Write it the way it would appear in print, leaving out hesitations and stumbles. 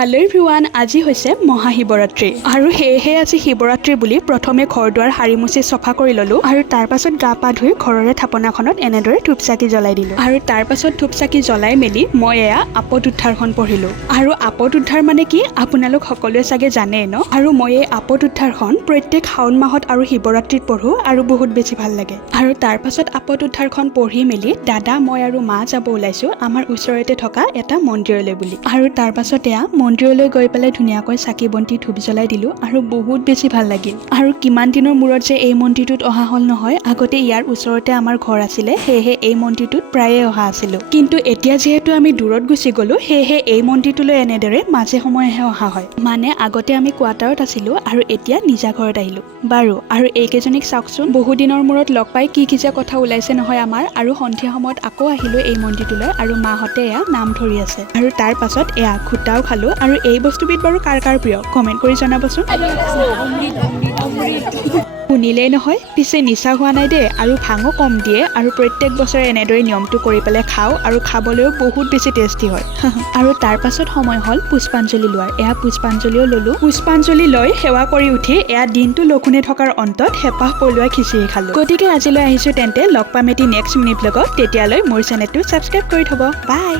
Hello' everyone, আজি হৈছে মহাশিৱৰাত্ৰি আৰু সেয়েহে আজি শিৱৰাত্ৰি বুলি প্ৰথমে ঘৰ দুৱাৰ সাৰি মুচি চফা কৰি ল'লো আৰু তাৰ পাছত গা পা ধুই ঘৰৰে থাপনাখনত এনেদৰে ধূপ চাকি জ্বলাই দিলো আৰু তাৰ পাছত ধূপ চাকি জ্বলাই মেলি মই এয়া আপদ উদ্ধাৰখন পঢ়িলো আৰু আপদ উদ্ধাৰ মানে কি আপোনালোক সকলোৱে চাগে জানেই ন। আৰু মই এই আপদ উদ্ধাৰখন প্ৰত্যেক শাওণ মাহত আৰু শিৱৰাত্ৰিত পঢ়ো আৰু বহুত বেছি ভাল লাগে। আৰু তাৰ পাছত আপদ উদ্ধাৰখন পঢ়ি মেলি দাদা মই আৰু মা যাব ওলাইছো আমাৰ ওচৰতে থকা এটা মন্দিৰলৈ বুলি। আৰু তাৰ পাছত এয়া মন্দিৰলৈ গৈ পেলাই ধুনীয়াকৈ চাকি বন্তি ধূপ জ্বলাই দিলো আৰু বহুত বেছি ভাল লাগিল। আৰু কিমান দিনৰ মূৰত যে এই মন্দিৰটোত অহা হ'ল নহয়। আগতে ইয়াৰ ওচৰতে আমাৰ ঘৰ আছিলে, সেয়েহে এই মন্দিৰটোত প্ৰায়ে অহা আছিলো, কিন্তু এতিয়া যিহেতু আমি দূৰত গুচি গলো সেয়েহে এই মন্দিৰটোলৈ এনেদৰে মাজে সময়েহে অহা হয়। মানে আগতে আমি কোৱাৰ্টাৰত আছিলো আৰু এতিয়া নিজা ঘৰত আহিলো বাৰু। আৰু এইকেইজনীক চাওকচোন, বহু দিনৰ মূৰত লগ পাই কি যে কথা ওলাইছে নহয় আমাৰ। আৰু সন্ধিয়া সময়ত আকৌ আহিলো এই মন্দিৰটোলৈ আৰু মাহঁতে এয়া নাম ধৰি আছে। আৰু তাৰ পাছত এয়া খুটাও খালো। আৰু এই বস্তুবিধ বাৰু কাৰ কাৰ প্ৰিয় কমেণ্ট কৰি জনাবচোন। শুনিলেই নহয়, পিছে নিচা হোৱা নাই দেই আৰু ভাঙো কম দিয়ে। আৰু প্ৰত্যেক বছৰে এনেদৰে নিয়মটো কৰি পেলাই খাওঁ আৰু খাবলৈও বহুত বেছি টেষ্টি হয়। আৰু তাৰ পাছত সময় হ'ল পুষ্পাঞ্জলি লোৱাৰ। এয়া পুষ্পাঞ্জলিও ললো। পুষ্পাঞ্জলি লৈ সেৱা কৰি উঠি এয়া দিনটো লঘোণে থকাৰ অন্তত হেঁপাহ পলোৱা খিচিৰি খালো। গতিকে আজিলৈ আহিছো তেন্তে, লগ পাম এটি নেক্সট মিনি ব্লগত। তেতিয়ালৈ মোৰ চেনেলটো ছাবস্ক্ৰাইব কৰি থব। বাই।